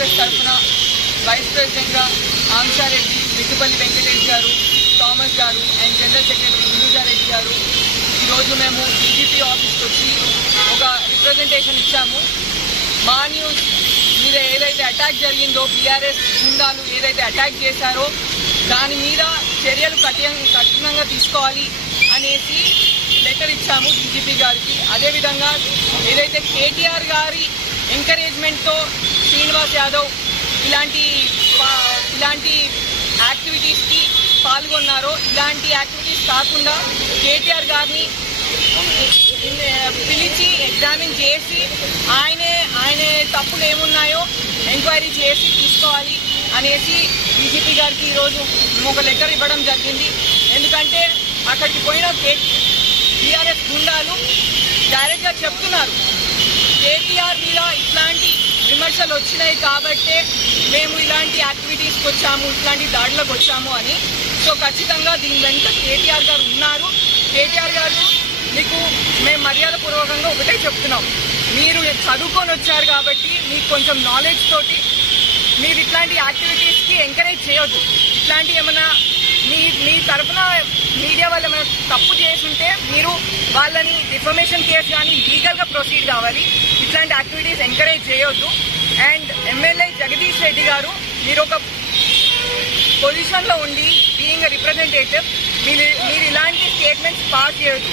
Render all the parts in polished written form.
కాంగ్రెస్ తరఫున vice president గా ఆంశారెడ్డి, మిట్టుపల్లి వెంకటేష్ గారు, థామస్ గారు అండ్ జనరల్ సెక్రటరీ ఇందుజారెడ్డి గారు ఈరోజు మేము డీజీపీ ఆఫీస్కి వచ్చి ఒక రిప్రజెంటేషన్ ఇచ్చాము. మా న్యూస్ మీద ఏదైతే అటాక్ జరిగిందో, బీఆర్ఎస్ గుండాలు ఏదైతే అటాక్ చేశారో దాని మీద చర్యలు కఠినంగా తీసుకోవాలి అనేసి లెటర్ ఇచ్చాము డీజీపీ గారికి. అదేవిధంగా ఏదైతే కేటీఆర్ గారి ఎంకరేజ్మెంట్తో శ్రీనివాస్ యాదవ్ ఇలాంటి యాక్టివిటీస్కి పాల్గొన్నారో, ఇలాంటి యాక్టివిటీస్ కాకుండా కేటీఆర్ గారిని పిలిచి ఎగ్జామిన్ చేసి ఆయన తప్పులు ఏమున్నాయో ఎంక్వైరీ చేసి తీసుకోవాలి అనేసి డీజీపీ గారికి ఈరోజు ఒక లెటర్ ఇవ్వడం జరిగింది. ఎందుకంటే అక్కడికి పోయిన టీఆర్ఎస్ గుండాలు డైరెక్ట్గా చెప్తున్నారు, కేటీఆర్ మీద ఇట్లాంటి విమర్శలు వచ్చినాయి కాబట్టే మేము ఇలాంటి యాక్టివిటీస్కి వచ్చాము, ఇట్లాంటి దాడులకు వచ్చాము అని. సో ఖచ్చితంగా దీని వెనుక కేటీఆర్ గారు ఉన్నారు. కేటీఆర్ గారు మీకు మేము మర్యాదపూర్వకంగా ఒకటే చెప్తున్నాం, మీరు చదువుకొని వచ్చారు కాబట్టి మీకు కొంచెం నాలెడ్జ్ తోటి మీరు ఇట్లాంటి యాక్టివిటీస్కి ఎంకరేజ్ చేయొద్దు. ఇట్లాంటి ఏమైనా మీ తరఫున మీడియా వాళ్ళు ఏమైనా తప్పు చేసుంటే మీరు వాళ్ళని డిఫమేషన్ కేసు కానీ లీగల్గా ప్రొసీడ్ కావాలి. ఇట్లాంటి యాక్టివిటీస్ ఎంకరేజ్ చేయొద్దు. అండ్ ఎమ్మెల్యే జగదీష్ రెడ్డి గారు, మీరు ఒక పొజిషన్లో ఉండి బీయింగ్ ఎ రిప్రజెంటేటివ్ మీరు ఇలాంటి స్టేట్మెంట్స్ పాస్ చేయొద్దు.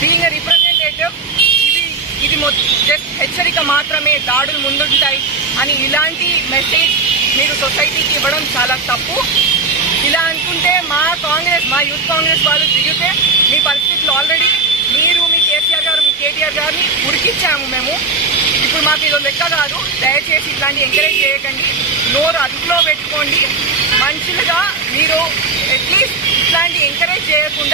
బీయింగ్ ఎ రిప్రజెంటేటివ్ ఇది జస్ట్ హెచ్చరిక మాత్రమే, దాడులు ముందుంటాయి అని ఇలాంటి మెసేజ్ మీరు సొసైటీకి ఇవ్వడం చాలా తప్పు. ఇలా అనుకుంటే మా యూత్ కాంగ్రెస్ వాళ్ళు దిగితే మీ పరిస్థితులు ఆల్రెడీ మీరు మీ కేసీఆర్ గారు మీ కేటీఆర్ గారిని ఉరికిచ్చాము మేము. ఇప్పుడు మాకు ఇది లెక్క కాదు. దయచేసి ఇట్లాంటి ఎంకరేజ్ చేయకండి, నోరు అదుపులో పెట్టుకోండి. మనుషులుగా మీరు అట్లీస్ట్ ఇట్లాంటి ఎంకరేజ్ చేయకుండా